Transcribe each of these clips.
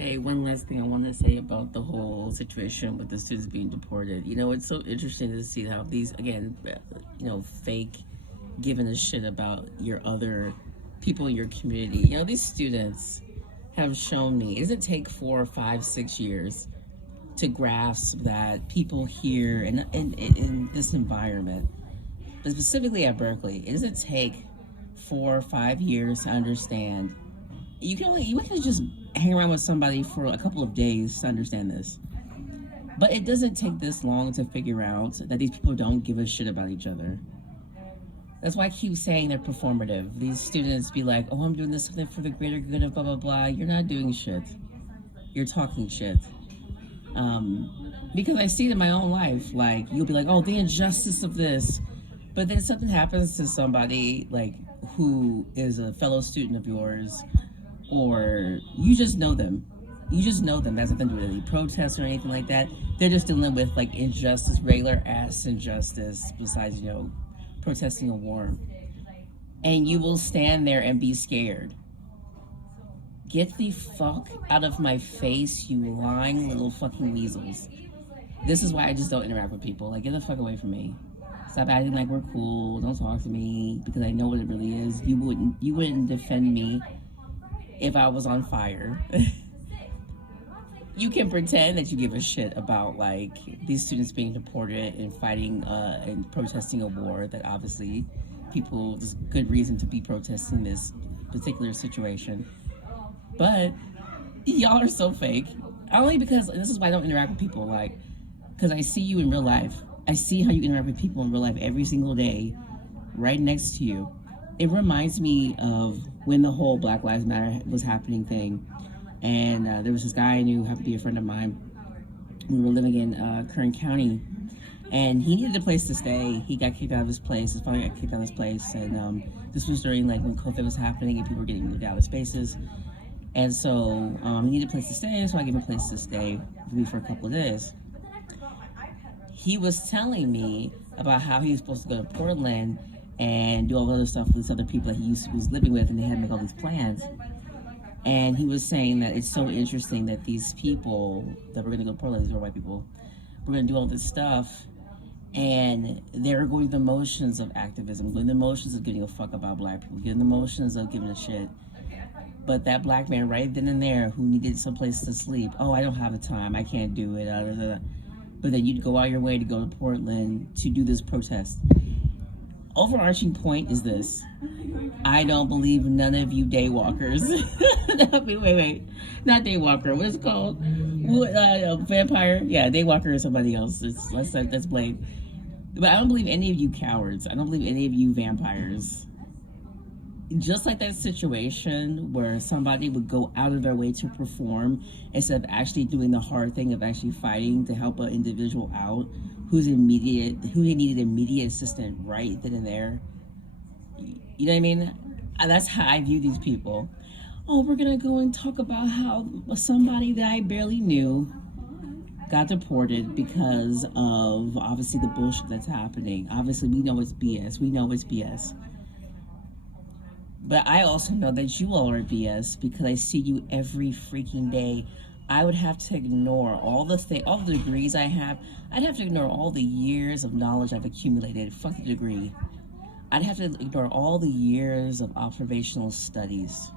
Hey, one last thing I want to say about the whole situation with the students being deported. It's so interesting to see how these, again, fake giving a shit about your other people in your community. These students have shown me it doesn't take 4 or 5, 6 years to grasp that people here in this environment, but specifically at Berkeley, it doesn't take 4 or 5 years to understand. You can just hang around with somebody for a couple of days to understand this. But it doesn't take this long to figure out that these people don't give a shit about each other. That's why I keep saying they're performative. These students be like, oh, I'm doing this something for the greater good of blah, blah, blah. You're not doing shit. You're talking shit. Because I see it in my own life. Like, you'll be like, oh, the injustice of this. But then something happens to somebody, like, who is a fellow student of yours, or you just know them. You just know them. That's nothing to do with any protests or anything like that. They're just dealing with, like, injustice, regular ass injustice, besides, protesting a war. And you will stand there and be scared. Get the fuck out of my face, you lying little fucking weasels. This is why I just don't interact with people. Like, get the fuck away from me. Stop acting like we're cool. Don't talk to me, because I know what it really is. You wouldn't defend me if I was on fire. You can pretend that you give a shit about, like, these students being deported and fighting and protesting a war that obviously there's good reason to be protesting this particular situation. But y'all are so fake. Only because this is why I don't interact with people, like, because I see you in real life. I see how you interact with people in real life every single day, right next to you. It reminds me of when the whole Black Lives Matter was happening thing. And there was this guy I knew, happened to be a friend of mine. We were living in Kern County, and he needed a place to stay. He got kicked out of his place. His father got kicked out of his place, and this was during, like, when COVID was happening and people were getting moved out of spaces. And so he needed a place to stay, so I gave him a place to stay with me for a couple of days. He was telling me about how he was supposed to go to Portland and do all the other stuff with these other people that he was living with, and they had to make all these plans. And he was saying that it's so interesting that these people that were going to go to Portland, these were white people, were going to do all this stuff, and they're going through the motions of activism, going through the motions of giving a fuck about black people, getting the motions of giving a shit. But that black man right then and there who needed some place to sleep, oh, I don't have the time, I can't do it, but then you'd go out your way to go to Portland to do this protest. Overarching point is this: I don't believe none of you daywalkers. wait, not daywalker. What is it called? Vampire? Yeah, daywalker is somebody else. That's Blade. But I don't believe any of you cowards. I don't believe any of you vampires. Just like that situation where somebody would go out of their way to perform instead of actually doing the hard thing of actually fighting to help an individual out who they needed immediate assistance right then and there. You know what I mean? That's how I view these people. Oh, we're gonna go and talk about how somebody that I barely knew got deported because of obviously the bullshit that's happening. Obviously, we know it's BS. But I also know that you all are BS because I see you every freaking day. I would have to ignore all the degrees I have. I'd have to ignore all the years of knowledge I've accumulated. Fuck the degree. I'd have to ignore all the years of observational studies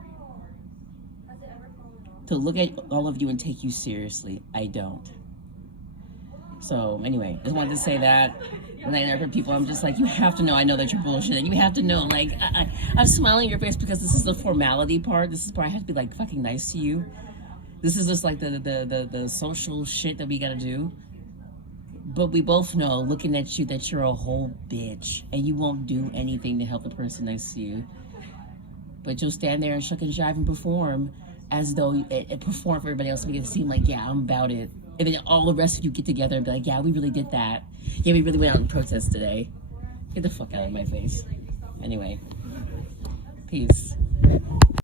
to look at all of you and take you seriously. I don't. So anyway, just wanted to say that. When I interact with people, I'm just like, you have to know I know that you're bullshit. And you have to know, like, I'm smiling in your face because this is the formality part. This is where I have to be, like, fucking nice to you. This is just like the social shit that we gotta do. But we both know, looking at you, that you're a whole bitch. And you won't do anything to help the person next to you. But you'll stand there and shuck and jive and perform as though it perform for everybody else to make it seem like, yeah, I'm about it. And then all the rest of you get together and be like, yeah, we really did that. Yeah, we really went out and protest today. Get the fuck out of my face. Anyway, peace.